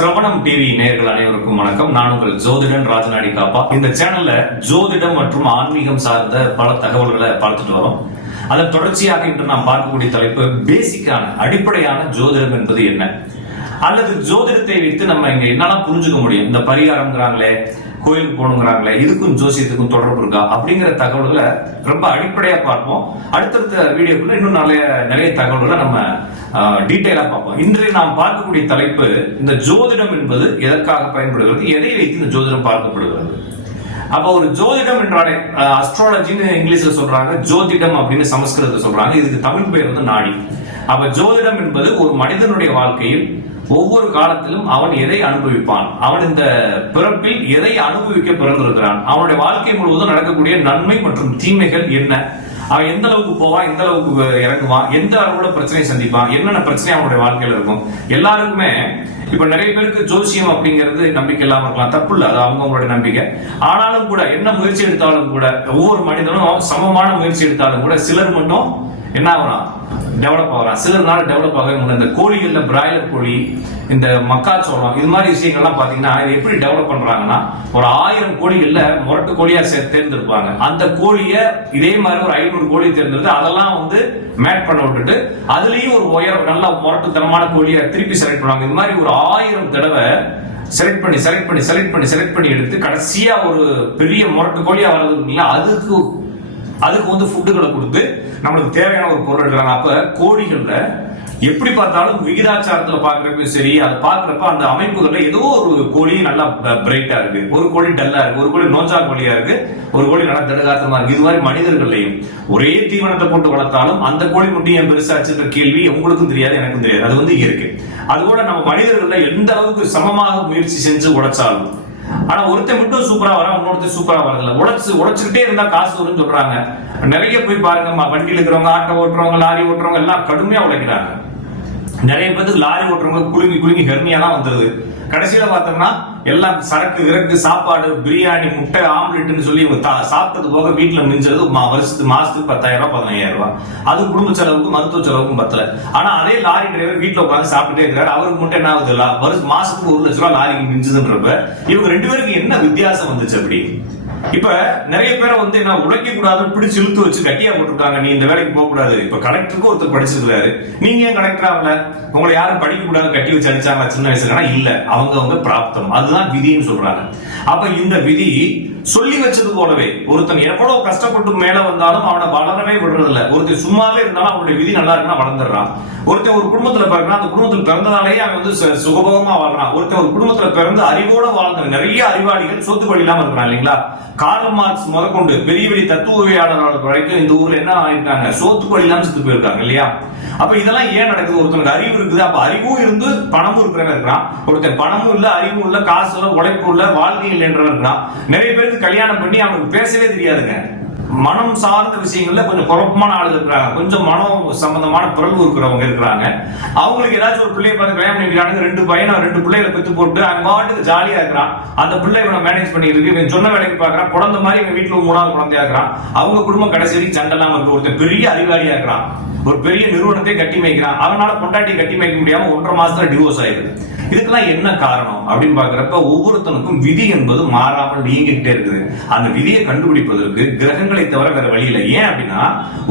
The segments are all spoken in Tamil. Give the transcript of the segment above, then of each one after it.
சிரவணம் டிவி நேயர்கள் அனைவருக்கும் வணக்கம். நான் உங்கள் ஜோதிடன் ராஜநாடி காப்பா. இந்த சேனல்ல ஜோதிடம் மற்றும் ஆன்மீகம் சார்ந்த பல தகவல்களை பார்த்துட்டு வரோம். அதன் தொடர்ச்சியாக இன்று நாம் பார்க்கக்கூடிய தலைப்பு பேசிக்கான அடிப்படையான ஜோதிடம் என்பது என்ன, அல்லது ஜோதிடத்தை வைத்து நம்ம இங்க என்னெல்லாம் புரிஞ்சுக்க முடியும். இந்த பரிகாரம்ங்கிறாங்களே, கோயிலுக்கு போகணுங்கிறாங்களே, இதுக்கும் ஜோசியத்துக்கும் தொடர்பு இருக்கா அப்படிங்கிற தகவல்களை ரொம்ப அடிப்படையா பார்ப்போம். அடுத்தடுத்த வீடியோக்குள்ள இன்னும் நிறைய தகவல்களை நம்ம டீட்டெயிலா பார்ப்போம். இன்றைய நாம் பார்க்கக்கூடிய தலைப்பு இந்த ஜோதிடம் என்பது எதற்காக பயன்படுகிறது, எதை வைத்து இந்த ஜோதிடம் பார்க்கப்படுகிறது. அப்ப ஒரு ஜோதிடம் என்றாலே அஸ்ட்ராலஜின்னு இங்கிலீஷ்ல சொல்றாங்க, ஜோதிடம் அப்படின்னு சமஸ்கிருதத்தை சொல்றாங்க. இதுக்கு தமிழ் பெயர் வந்து நாடி. அப்ப ஜோதிடம் என்பது ஒரு மனிதனுடைய வாழ்க்கையில் ஒவ்வொரு காலத்திலும் அவன் எதை அனுபவிப்பான், அவன் இந்த பிறப்பில் எதை அனுபவிக்க பிறந்திருக்கிறான், அவனுடைய வாழ்க்கை முழுவதும் நடக்கக்கூடிய நன்மை மற்றும் தீமைகள் என்ன, அவன் எந்த அளவுக்கு போவான், எந்த அளவுக்கு இறங்குவான், எந்த அளவுல பிரச்சனை சந்திப்பான், என்னென்ன பிரச்சனை அவனுடைய வாழ்க்கையில இருக்கும். எல்லாருக்குமே இப்ப நிறைய பேருக்கு ஜோசியம் அப்படிங்கிறது நம்பிக்கை இல்லாம இருக்கலாம், தப்பு இல்லை, அது அவங்களுடைய நம்பிக்கை. ஆனாலும் கூட என்ன முயற்சி எடுத்தாலும் கூட, ஒவ்வொரு மனிதனும் சமமான முயற்சி எடுத்தாலும் கூட சிலர் மட்டும் என்ன ஆகலாம், டெவலப் ஆகலாம், சிலர்னால டெவலப் ஆக முடியும். இந்த கோழிகள்ல பிராய்லர் கோழி, இந்த மக்காச்சோளம், இது மாதிரி விஷயங்கள்லாம் பாத்தீங்கன்னா எப்படி டெவலப் பண்றாங்கன்னா, ஒரு 1000 கோழிகள்ல முரட்டு கோழியா தேர்ந்தெடுப்பாங்க. அந்த கோழிய இதே மாதிரி ஒரு 500 கோழி தேர்ந்தெடுத்து அதெல்லாம் வந்து மேட் பண்ண விட்டுட்டு அதுலயும் ஒரு நல்ல முரட்டுத்தனமான கோழியை திருப்பி செலக்ட் பண்ணுவாங்க. இது மாதிரி ஒரு 1000 தடவை செலக்ட் பண்ணி எடுத்து கடைசியா ஒரு பெரிய முரட்டு கோழியா வர்றது அதுக்கு வந்து ஃபுட்டுகளை கொடுத்து நம்மளுக்கு தேவையான ஒரு பொருள் எடுக்கிறாங்க. அப்ப கோழிகள்ல எப்படி பார்த்தாலும் விகிதாச்சாரத்துல பாக்குறப்ப சரி, அதை பாக்குறப்ப அந்த அமைப்புகள்ல ஏதோ ஒரு கோழி நல்லா பிரைட்டா இருக்கு, ஒரு கோழி டல்லா இருக்கு, ஒரு கோழி நோஞ்சா கோழியா இருக்கு, ஒரு கோழி நல்லா திடகாத்தமா இருக்கு. இது மாதிரி மனிதர்களையும் ஒரே தீவனத்தை போட்டு வளர்த்தாலும் அந்த கோழி மட்டும் ஏன் பெருசாச்சுன்ற கேள்வி உங்களுக்கும் தெரியாது, எனக்கும் தெரியாது. அது வந்து இயற்கை. அதுபோல நம்ம மனிதர்கள்ல எந்த அளவுக்கு சமமாக முயற்சி செஞ்சு உடைச்சாலும், ஆனா ஒருத்தர் மட்டும் சூப்பரா வர, இன்னொருத்தர் சூப்பரா வரதில்ல. உடைச்சுக்கிட்டே இருந்தா காசு வரும்னு சொல்றாங்க. நிறைய போய் பாருங்க, வண்டியில இருக்கிறவங்க, ஆட்டோ ஓட்டுறவங்க, லாரி ஓட்டுறவங்க எல்லாம் கடுமையா உழைக்கிறாங்க. நிறைய பேருக்கு லாரி ஓட்டுறவங்க குலுங்கி ஹெர்னியா தான் வந்துருது. கடைசியில பார்த்தோம்னா எல்லாம் சரக்கு இறக்கு, சாப்பாடு, பிரியாணி, முட்டை, ஆம்லெட்னு சொல்லி சாப்பிட்டது போக வீட்டுல மிஞ்சது மாசத்துக்கு 10,000 15,000. அது குடும்ப செலவுக்கும் மருத்துவ செலவுக்கும் பத்தல. ஆனா அதே லாரி டிரைவர் வீட்டுல உட்காந்து சாப்பிட்டுட்டே இருக்கிறாரு. அவருக்கு மட்டும் என்ன ஆகுது, மாசத்துக்கு 1 லட்ச ரூபாய் லாரிக்கு மிஞ்சதுன்றப்ப இவங்க 2 பேருக்கு என்ன வித்தியாசம் வந்துச்சு அப்படி? இப்ப நிறைய பேரை வந்து என்ன உழைக்க கூடாதுன்னு பிடிச்சு இழுத்து வச்சு கட்டியா போட்டிருக்காங்க, நீ இந்த வேலைக்கு போக கூடாது. இப்ப கலெக்டருக்கு ஒருத்தர் படிச்சிருக்காரு, நீங்க ஏன் கலெக்டர் ஆகல, உங்களை யாரும் படிக்க கூடாது கட்டி வச்சு அடிச்சாங்க சின்ன வயசுல? இல்ல, அவங்க பிராப்தம், அதுதான் விதின்னு சொல்றாங்க. அப்ப இந்த விதி சொல்லி வச்சது போலவே ஒருத்தன் எவ்வளவு கஷ்டப்பட்டு மேல வந்தாலும் அவனை வளரவே விடுறதில்ல. ஒருத்தர் சும்மாவே இருந்தாலும் அவனுடைய விதி நல்லா இருக்குன்னா வளர்ந்துடுறான். ஒருத்தன் ஒரு குடும்பத்துல பிறகுறான், அந்த குடும்பத்துல பிறந்ததாலேயே அவன் வந்து சுகபோகமா வாழ்றான். ஒருத்தன் ஒரு குடும்பத்துல பிறந்து அறிவோட வாழ்ந்த நிறைய அறிவாளிகள் சொத்துப்படி இல்லாம இருக்கிறான் இல்லைங்களா? கார்ல் மார்க்ஸ் முதற்கொண்டு பெரிய பெரிய தத்துவவியாளர்கள் வரைக்கும் இந்த ஊர்ல என்ன ஆகிட்டாங்க, சோத்துப்படி இல்லாம செத்து போயிருக்காங்க இல்லையா? அப்ப இதெல்லாம் ஏன் நடக்குது? ஒருத்தனுக்கு அறிவு இருக்குது, அப்ப அறிவும் இருந்து பணமும் இருக்கிறவன் இருக்கிறான். ஒருத்தன் பணமும் இல்ல, அறிவும் இல்ல, காசு இல்ல, உழைப்பு இல்ல, வாழ்க்கை இல்லைன்றவன் இருக்கிறான். நிறைய பேருக்கு கல்யாணம் பண்ணி அவனுக்கு பேசவே தெரியாதுங்க. மனம் சார்ந்த விஷயங்கள்ல கொஞ்சம் குழப்பமான ஆளுங்க இருக்கிறாங்க, கொஞ்சம் மனம் சம்பந்தமான பிறகு இருக்கிறவங்க இருக்கிறாங்க. அவங்களுக்கு ஏதாச்சும் ஒரு பிள்ளைய பார்த்து கல்யாணம் பண்ணிக்கிறாங்க, 2 பையனை 2 பிள்ளைகளை பெற்று போட்டு அவங்க பாட்டுக்கு ஜாலியா இருக்கிறான். அந்த பிள்ளை இவனை மேனேஜ் பண்ணிட்டு இருக்கு, இவன் சொன்ன வேலைக்கு பாக்குறான், குழந்தை மாதிரி இவன் வீட்டுல 3வது குழந்தையா இருக்கிறான். அவங்க குடும்பம் கடைசி வரைக்கும் சண்டை இல்லாம இருக்கு. ஒருத்தர் பெரிய அறிவாளியா இருக்கிறான், ஒரு பெரிய நிறுவனத்தை கட்டி மேய்க்கிறான், அவனால பொண்டாட்டி கட்டி மேய்க்க முடியாம 1.5 மாசத்துல டிவோர்ஸ் ஆயிடுது. இதுக்கெல்லாம் என்ன காரணம் அப்படின்னு பாக்குறப்ப ஒவ்வொருத்தனுக்கும் விதி என்பது மாறாமல் நீங்கிக்கிட்டே இருக்குது. அந்த விதியை கண்டுபிடிப்பதற்கு கிரகங்களை தவிர வேற வழி இல்லை. ஏன் அப்படின்னா,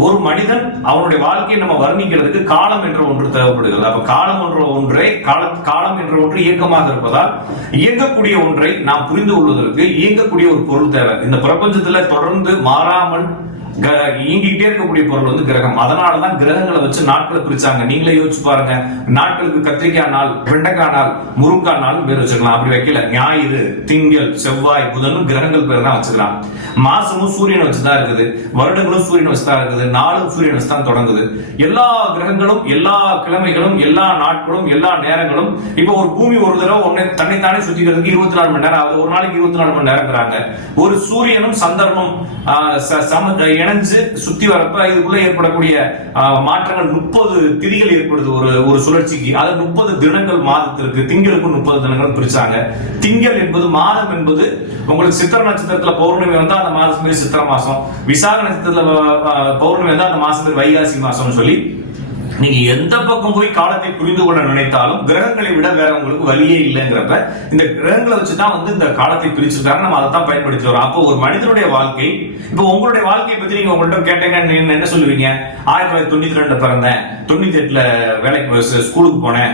ஒரு மனிதன் அவனுடைய வாழ்க்கையை நம்ம வர்ணிக்கிறதுக்கு காலம் என்ற ஒன்று தேவைப்படுகிறது. அப்ப காலம் என்ற ஒன்று இயக்கமாக இருப்பதால் இயங்கக்கூடிய ஒன்றை நாம் புரிந்து கொள்வதற்கு இயங்கக்கூடிய ஒரு பொருள் தேவை. இந்த பிரபஞ்சத்துல தொடர்ந்து மாறாமல் இயங்கிட்டே இருக்கக்கூடிய பொருள் வந்து கிரகம். அதனாலதான் கிரகங்களை வச்சு நாட்களை பிரிச்சாங்க. நீங்களே யோசிச்சு பாருங்க, நாட்களுக்கு கத்திரிக்காய் நாள், வெண்டைக்காய் நாள், முருங்காய் நாள் பேர் வச்சுக்கலாம். அப்படி வைக்கல. ஞாயிறு, திங்கள், செவ்வாய், புதனும் கிரகங்கள் பேர் தான் வச்சுக்கலாம். மாசமும் சூரியனை வச்சுதான் இருக்குது, வருடங்களும் சூரியனை வச்சுதான் இருக்குது, நாளும் சூரியனை வச்சுதான் தொடங்குது. எல்லா கிரகங்களும், எல்லா கிழமைகளும், எல்லா நாட்களும், எல்லா நேரங்களும். இப்ப ஒரு பூமி ஒரு தடவை தன்னைத்தானே சுத்திக்கிறதுக்கு 24 மணி நேரம் ஆகுது. ஒரு நாளைக்கு 24 மணி நேரங்கிறாங்க. ஒரு சூரியனும் சந்திரனும் இணைஞ்சு சுத்தி வரப்ப இதுக்குள்ள ஏற்படக்கூடிய மாற்றங்கள் 30 திதிகள் ஏற்படுது ஒரு சுழற்சிக்கு. அது 30 தினங்கள் மாதத்திற்கு. திங்களுக்கு 30 தினங்கள் பிரிச்சாங்க. திங்கள் என்பது, மாதம் என்பது உங்களுக்கு சித்திர நட்சத்திரத்துல பௌர்ணமி வந்தா அந்த மாதம் பேர் சித்திர மாசம், விசாக நட்சத்திரத்துல பௌர்ணமி வந்தா அந்த மாசம் பேர் வைகாசி மாசம்னு சொல்லி நீங்க எந்த பக்கம் போய் காலத்தை புரிந்து கொள்ள நினைத்தாலும் கிரகங்களை விட வேற உங்களுக்கு வழியே இல்லைங்கிறப்ப இந்த கிரகங்களை வச்சுதான் இந்த காலத்தை பிரிச்சிருக்காங்க. நம்ம அதை தான் பயன்படுத்தி வரோம். அப்போ ஒரு மனிதனுடைய வாழ்க்கை, இப்போ உங்களுடைய வாழ்க்கையை பத்தி நீங்க உங்கள்கிட்ட கேட்டீங்க என்ன சொல்லுவீங்க? 1992 பிறந்தேன், 98ல வேலைக்கு ஸ்கூலுக்கு போனேன்,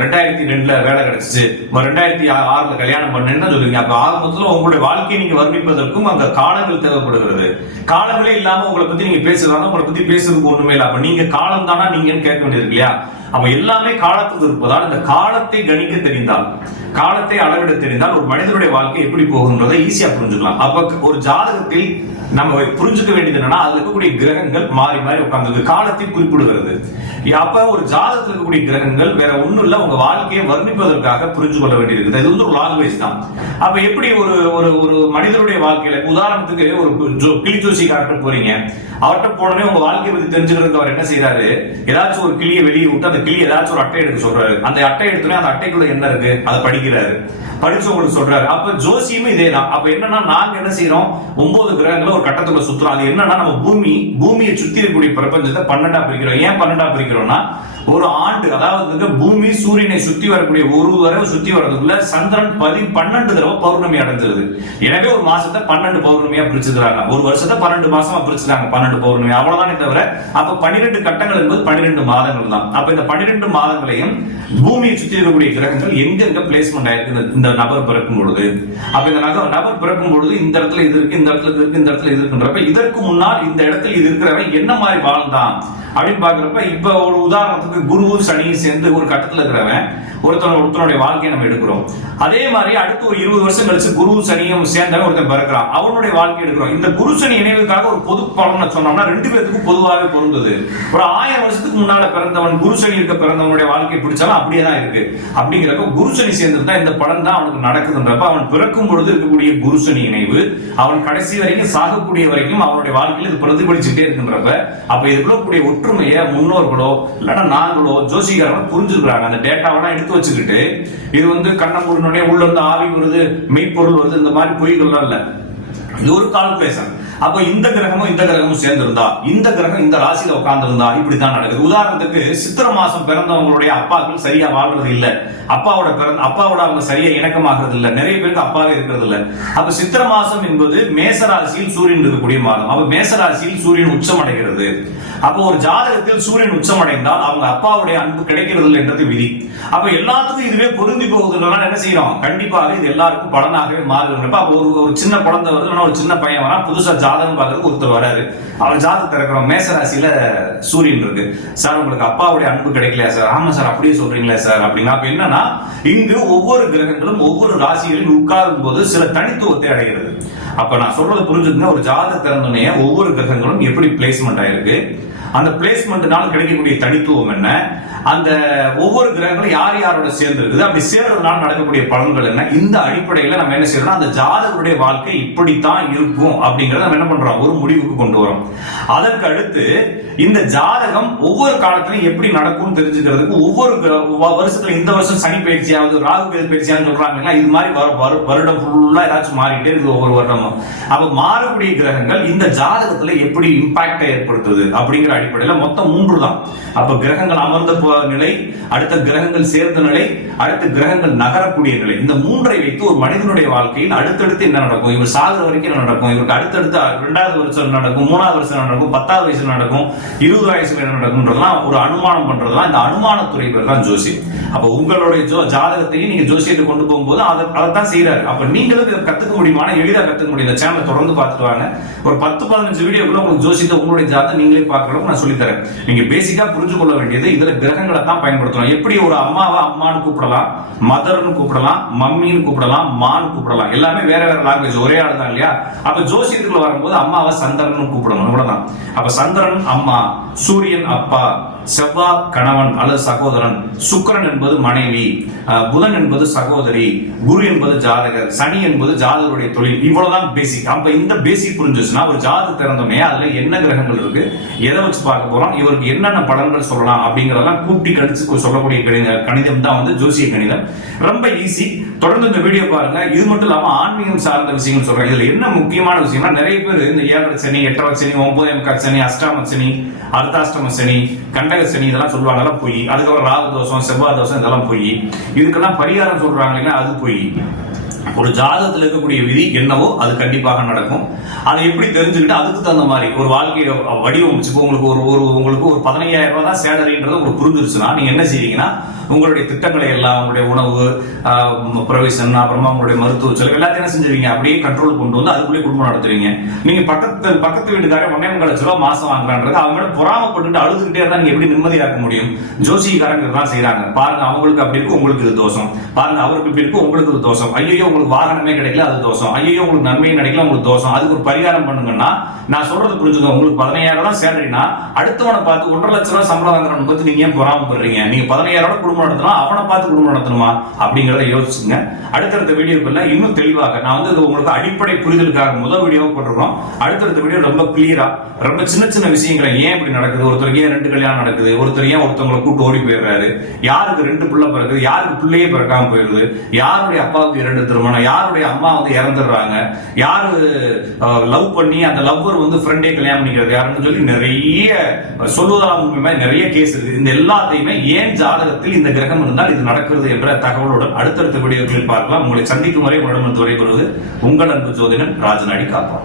2002ல வேலை கிடைச்சிச்சு, 2006ல கல்யாணம் பண்ணேன்னு சொல்லுவீங்க. அப்ப ஆரம்பத்துல உங்களுடைய வாழ்க்கையை நீங்க வர்ணிப்பதற்கும் அந்த காலங்கள் தேவைப்படுகிறது. காலங்களே இல்லாம உங்களை பத்தி நீங்க பேசுறாங்க, உங்களை பத்தி பேசுறதுக்கு ஒண்ணுமே இல்லை. அப்ப நீங்க காலம் தானா நீங்கன்னு கேட்க வேண்டியது இல்லையா? அப்ப எல்லாமே காலத்துக்கு இருப்பதால் இந்த காலத்தை கணிக்க தெரிந்தால், காலத்தை அளவிட தெரிந்தால் ஒரு மனிதனுடைய வாழ்க்கை எப்படி போகுன்றதை ஈஸியா புரிஞ்சுக்கலாம். அப்ப ஒரு ஜாதகத்தில் நம்ம புரிஞ்சுக்க வேண்டியது என்னன்னா, அதுல இருக்கக்கூடிய கிரகங்கள் மாறி மாறி உட்கார்ந்து காலத்தை குறிப்பிடுகிறது. அப்ப ஒரு ஜாதகத்தில் இருக்கக்கூடிய கிரகங்கள் வேற ஒண்ணும் இல்ல, உங்க வாழ்க்கையை வர்ணிப்பதற்காக புரிஞ்சு கொள்ள வேண்டியிருக்குது. இது ஒரு லாங்குவேஜ் தான். அப்ப எப்படி ஒரு ஒரு மனிதனுடைய வாழ்க்கையில உதாரணத்துக்கு ஒரு கிளி ஜோசிக்காரர்கிட்ட போறீங்க, அவர்கிட்ட போனே உங்க வாழ்க்கையை பத்தி தெரிஞ்சுக்கிறதுக்கு அவர் என்ன செய்யறாரு, ஏதாச்சும் ஒரு கிளியை வெளியே விட்டு அந்த கிளி ஏதாச்சும் ஒரு அட்டை எடுக்க சொல்றாரு. அந்த அட்டை எடுத்தோடனே அந்த அட்டைக்குள்ள என்ன இருக்கு அதை படிக்கிறாரு, படிச்சு உங்களுக்கு சொல்றாரு. அப்ப ஜோசியமும் இதே தான். அப்ப என்னன்னா நாங்க என்ன செய்யறோம், 9 கிரகங்களை ஒரு கட்டத்துக்குள்ள சுத்துறோம். அது என்னன்னா நம்ம பூமியை சுத்தி இருக்கக்கூடிய பிரபஞ்சத்தை 12 பிரிக்கிறோம். ஏன் 12 பிரிக்கிறோம்னா, ஒரு ஆண்டு, அதாவது பூமி சூரியனை சுத்தி வரக்கூடிய ஒரு தடவை சுத்தி வரதுக்குள்ள சந்திரன் 12 தடவை பௌர்ணமி அடைஞ்சிருது. எனவே ஒரு மாசத்தை 12 பௌர்ணமியா பிரிச்சுக்கிறாங்க, ஒரு வருஷத்தை 12 மாசமா பிரிச்சுக்கிறாங்க, 12 பௌர்ணமி, அவ்வளவுதானே தவிர. அப்ப 12 கட்டங்கள் என்பது 12 மாதங்கள் தான். அப்ப இந்த 12 மாதங்களையும் பூமியை சுத்தி இருக்கக்கூடிய கிரகங்கள் எங்க பிளேஸ்மெண்ட் ஆயிருக்கு இந்த நபர் பிறக்கும் பொழுது. அப்ப இந்த நபர் பிறக்கும் பொழுது இந்த இடத்துல இது இருக்கு, இந்த இடத்துல இருக்கு, இந்த இடத்துல இது இருக்குன்றப்ப இதற்கு முன்னால் இந்த இடத்துல இது இருக்கிறவன் என்ன மாதிரி வாழ்ந்தான் அப்படின்னு பாக்குறப்ப, இப்ப ஒரு உதாரணத்துக்கு குருவும் சனியும் சேர்ந்து ஒரு கட்டத்துல இருக்கிறவன் ஒருத்தனுடைய வாழ்க்கையை நம்ம எடுக்கிறோம். அதே மாதிரி அடுத்து ஒரு 20 வருஷம் கழிச்சு குருவும் சனியும் சேர்ந்தவன் ஒருத்தன் பிறக்கிறான், அவனுடைய வாழ்க்கை எடுக்கிறோம். இந்த குரு சனி இணைவுக்காக ஒரு பொது பலன் சொன்னோம்னா 2 பேருக்கும் பொதுவாகவே பொருந்தது. ஒரு 1000 வருஷத்துக்கு முன்னால பிறந்தவன் குரு சனி இருக்க பிறந்தவனுடைய வாழ்க்கை பிடிச்சாலும் அப்படியே தான் இருக்கு. அப்படிங்கிறப்ப குரு சனி சேர்ந்துட்டா இந்த பலன் தான் அவனுக்கு நடக்குதுன்றப்ப, அவன் பிறக்கும் பொழுது இருக்கக்கூடிய குரு சனி இணைவு அவன் கடைசி வரைக்கும் சாகக்கூடிய வரைக்கும் அவனுடைய வாழ்க்கையில் இது பிரதிபலிச்சுட்டே இருக்குன்றப்ப, அப்ப இதுக்குள்ள கூடிய ஒற்றுமையை முன்னோர்களோ இல்லைன்னா நாங்களோ ஜோசிகாரங்களோ புரிஞ்சுக்கிறாங்க. அந்த டேட்டாவெல்லாம் எடுத்து வச்சுக்கிட்டு இது கண்ணை மூடினோடனே உள்ள இருந்து ஆவி வருது, மெய்ப்பொருள் வருது, இந்த மாதிரி பொய்கள்லாம் இல்ல. இது ஒரு கால்குலேஷன். அப்ப இந்த கிரகமும் சேர்ந்திருந்தா, இந்த கிரகம் இந்த ராசியில உட்கார்ந்து இருந்தா இப்படித்தான் நடக்குது. உதாரணத்துக்கு சித்திரை மாசம் பிறந்தவங்களுடைய அப்பாக்கள் சரியா வாழ்றது இல்ல, அப்பாவோட அவங்க சரியா இணக்கமாகிறது இல்ல, நிறைய பேருக்கு அப்பாவே இருக்கிறது இல்ல. அப்ப சித்திரை மாசம் என்பது மேசராசியில் சூரியன் இருக்கக்கூடிய மாதம். அப்ப மேசராசியில் சூரியன் உச்சம் அடைகிறது. அப்போ ஒரு ஜாதகத்தில் சூரியன் உச்சம் அடைந்தால் அவங்க அப்பாவுடைய அன்பு கிடைக்கிறது இல்லை என்றது விதி. அப்ப எல்லாத்துக்கும் இதுவே பொருந்தி போகுதுன்றதுனால என்ன செய்யறோம், கண்டிப்பாக இது எல்லாருக்கும் பலனாகவே மாறுகிறப்ப, அப்போ ஒரு சின்ன குழந்தை வருது, ஒரு சின்ன பையன் வரா, புதுசா ஜாதகம் பார்க்கறதுக்கு ஒருத்தர் வராரு, அவர் ஜாதகத்தை இருக்கிறோம், மேசராசியில சூரியன் இருக்கு சார், உங்களுக்கு அப்பாவுடைய அன்பு கிடைக்கலையா சார்? ஆமா சார், அப்படியே சொல்றீங்களா சார் அப்படின்னா, அப்ப என்னன்னா இங்கு ஒவ்வொரு கிரகங்களும் ஒவ்வொரு ராசிகளில் உட்காரும் போது சில தனித்துவத்தை அடைகிறது. அப்ப நான் சொல்றது புரிஞ்சுதுன்னா, ஒரு ஜாதக திறந்தோடனே ஒவ்வொரு கிரகங்களும் எப்படி பிளேஸ்மெண்ட் ஆயிருக்கு, அந்த பிளேஸ்மெண்ட்னால கிடைக்கக்கூடிய தனித்துவம் என்ன, அந்த ஒவ்வொரு கிரகங்களும் யார் யாரோட சேர்ந்து இருக்குது, அப்படி சேர்றதுனால நடக்கக்கூடிய பலன்கள் என்ன, இந்த அடிப்படையில நம்ம என்ன செய்யறோம், அந்த ஜாதகருடைய வாழ்க்கை இப்படித்தான் இருக்கும் அப்படிங்கறத நம்ம என்ன பண்றோம், ஒரு முடிவுக்கு கொண்டு வரோம். அதற்கு அடுத்து இந்த ஜாதகம் ஒவ்வொரு காலத்திலும் எப்படி நடக்கும் தெரிஞ்சுக்கிறதுக்கு ஒவ்வொரு வருஷத்துல, இந்த வருஷம் சனி பயிற்சியாவது ராகு கேது பயிற்சியாவது சொல்றாங்கன்னா, இது மாதிரி வருடம் ஃபுல்லா ஏதாச்சும் மாறிட்டே இருக்கு ஒவ்வொரு வருடமும். அப்ப மாறக்கூடிய கிரகங்கள் இந்த ஜாதகத்துல எப்படி இம்பாக்டை ஏற்படுத்துது அப்படிங்கிற அடிப்படையில மொத்தம் 3 தான். அப்ப கிரகங்கள் அமர்ந்த நிலை, அடுத்த கிரகங்கள் சேர்ந்த நிலை, அடுத்த கிரகங்கள் நகரக்கூடிய நிலை, இந்த 3ஐ வைத்து ஒரு மனிதனுடைய வாழ்க்கையில் அடுத்தடுத்து என்ன நடக்கும், இவர் சாகுற வரைக்கும் என்ன நடக்கும், இவருக்கு அடுத்தடுத்து 2வது வருஷம் நடக்கும், 3வது வருஷம் நடக்கும், 10வது வயசுல நடக்கும், 20 வயசுல என்ன நடக்கும்ன்றதெல்லாம் ஒரு அனுமானம் பண்றதுதான் இந்த அனுமானத்துறை பேர் தான் ஜோசியம். அப்ப உங்களுடைய ஜாதகத்தையும் நீங்க ஜோசியத்தை கொண்டு போகும்போது அதைத்தான் செய்யறாரு. அப்ப நீங்களும் கத்துக்க முடியுமான, எளிதா கத்துக்க முடியும். இந்த சேனலை தொடர்ந்து பார்த்துட்டு வாங்க. ஒரு 10-15 வீடியோக்குள்ள உங்களுக்கு ஜோசியத்தை உங்களுடைய ஜாதகம் நீங்களே பார்க்கறதுக்கு நான் சொல்லித்தரேன். நீங்க பேசிக்கா புரிஞ்சு கொள்ள வேண்டியது இதுல கிரகங்களை தான் பயன்படுத்தணும். எப்படி ஒரு அம்மாவை அம்மான்னு கூப்பிடலாம், மதர்னு கூப்பிடலாம், மம்மின்னு கூப்பிடலாம், மான்னு கூப்பிடலாம், எல்லாமே வேற வேற லாங்குவேஜ், ஒரே ஆள் தான் இல்லையா? அப்ப ஜோசியத்துக்குள்ள வரும்போது அம்மாவை சந்திரன் கூப்பிடணும், இவ்வளவுதான். அப்ப சந்திரன் அம்மா, சூரியன் அப்பா, செவ்வாய் கணவன் அல்லது சகோதரன், சுக்கிரன் என்பது மனைவி, புதன் என்பது சகோதரி, குரு என்பது ஜாதகர், சனி என்பது ஜாதகருடைய தொழில். இவ்வளவுதான் பேசிக். அப்ப இந்த பேசிக் புரிஞ்சுச்சுன்னா ஒரு ஜாதகம் திறந்தோமே அதுல என்ன கிரகங்கள் இருக்கு, எதை வச்சு பார்க்க போறோம், இவருக்கு என்னென்ன பலன்கள் சொல்லலாம் அப்படிங்கறதெல்லாம் கூட்டி கழிச்சு சொல்லக்கூடிய கணிதம் தான் ஜோசிய கணிதம். ரொம்ப ஈஸி. தொடர்ந்து இந்த வீடியோ பாருங்க. இது மட்டும் இல்லாம ஆன்மீகம் சார்ந்த விஷயங்கள் சொல்றேன். இதுல என்ன முக்கியமான விஷயம்னா, நிறைய பேர் இந்த 7 சனி, 8 சனி, 9 சனி, அஷ்டாம சனி, அர்த்தாஷ்டம சனி, கண்டக சனி இதெல்லாம் சொல்லுவாங்க, அதெல்லாம் பொய். அதுக்கப்புறம் ராகு தோஷம், செவ்வாய் தோஷம் இதெல்லாம் பொய். இதுக்கெல்லாம் பரிகாரம் சொல்றாங்க இல்லைன்னா அது பொய். ஒரு ஜாதகத்தில் இருக்கக்கூடிய விதி என்னவோ அது கண்டிப்பாக நடக்கும். அதை எப்படி தெரிஞ்சுக்கிட்டு அதுக்கு தகுந்த மாதிரி ஒரு வாழ்க்கையை வடிவமைச்சு உங்களுக்கு ஒரு 15,000 ரூபாய் தான் சேலரின்றது உங்களுக்கு புரிஞ்சிருச்சுன்னா நீங்க என்ன செய்வீங்கன்னா உங்களுடைய திட்டங்களை எல்லாம், உங்களுடைய உணவு, ப்ரொவிஷன், அப்புறமா உங்களுடைய மருத்துவ செலவு எல்லாத்தையும் என்ன செஞ்சுருவீங்க, அப்படியே கண்ட்ரோல் கொண்டு வந்து அதுக்குள்ளே குடும்பம் நடத்துவீங்க. நீங்க பக்கத்து வீட்டுக்காரன் 1.5 லட்சம் மாசம் வாங்குறான்றது அவங்க மேல பொறாமப்பட்டு அழுதுகிட்டே இருந்தா நீங்க எப்படி நிம்மதியாக்க முடியும்? ஜோசிகாரங்க தான் செய்யறாங்க பாருங்க. அவங்களுக்கு அப்படி இருக்கு, உங்களுக்கு இது தோஷம். பாருங்க, அவருக்கு இப்படி இருக்கு, உங்களுக்கு இது தோஷம். ஐயோ உங்களுக்கு வாகனமே கிடைக்கல, அது தோஷம். ஐயோ உங்களுக்கு நன்மையும் கிடைக்கல, உங்களுக்கு தோஷம். அதுக்கு ஒரு பரிகாரம் பண்ணுங்கன்னா நான் சொல்றது புரிஞ்சுக்கோங்க. உங்களுக்கு 15,000 ரூபாய் சேலரினா அடுத்தவனை பார்த்து 1.5 லட்சம் ரூபாய் சம்பளம் வாங்குறவனை பத்தி நீங்க ஏன் பொறாமப்படுறீங்க? நீங்க 15,000 ரூபாய் குடும்பம் நடத்தணும், அவனை பார்த்து குடும்பம் நடத்தணுமா அப்படிங்கறத யோசிச்சுங்க. அடுத்தடுத்த வீடியோக்குள்ள இன்னும் தெளிவாக நான் வந்து உங்களுக்கு அடிப்படை புரிதலுக்காக முதல் வீடியோ போட்டிருக்கோம். அடுத்தடுத்த வீடியோ ரொம்ப கிளியரா, ரொம்ப சின்ன சின்ன விஷயங்களை ஏன் இப்படி நடக்குது, ஒருத்தருக்கு ஏன் 2 கல்யாணம் நடக்குது, ஒருத்தர் ஏன் ஒருத்தவங்களை கூட்டு ஓடி போயிடுறாரு, யாருக்கு 2 பிள்ளை பிறகுது, யாருக்கு பிள்ளையே பிறக்காம போயிருது, யாருடைய அப்பாவுக்கு 2 திருமணம், யாருடைய அம்மா வந்து இறந்துடுறாங்க, யாரு லவ் பண்ணி அந்த லவ்வர் வந்து ஃப்ரெண்டே கல்யாணம் பண்ணிக்கிறது யாருன்னு சொல்லி நிறைய சொல்லுவதாக நிறைய கேஸ் இருக்கு. இந்த எல்லாத்தையுமே ஏன் ஜாதகத்தில் இந்த கிரகம் இருந்தால் இது நடக்கிறது என்ற தகவலுடன் அடுத்தடுத்த வீடியோக்களில் பார்க்கலாம். உங்களை சந்திக்கும் வரை உங்களிடம் விடைபெறுவது உங்கள் அன்பு ஜோதிடன் ராஜநாடி காப்பா.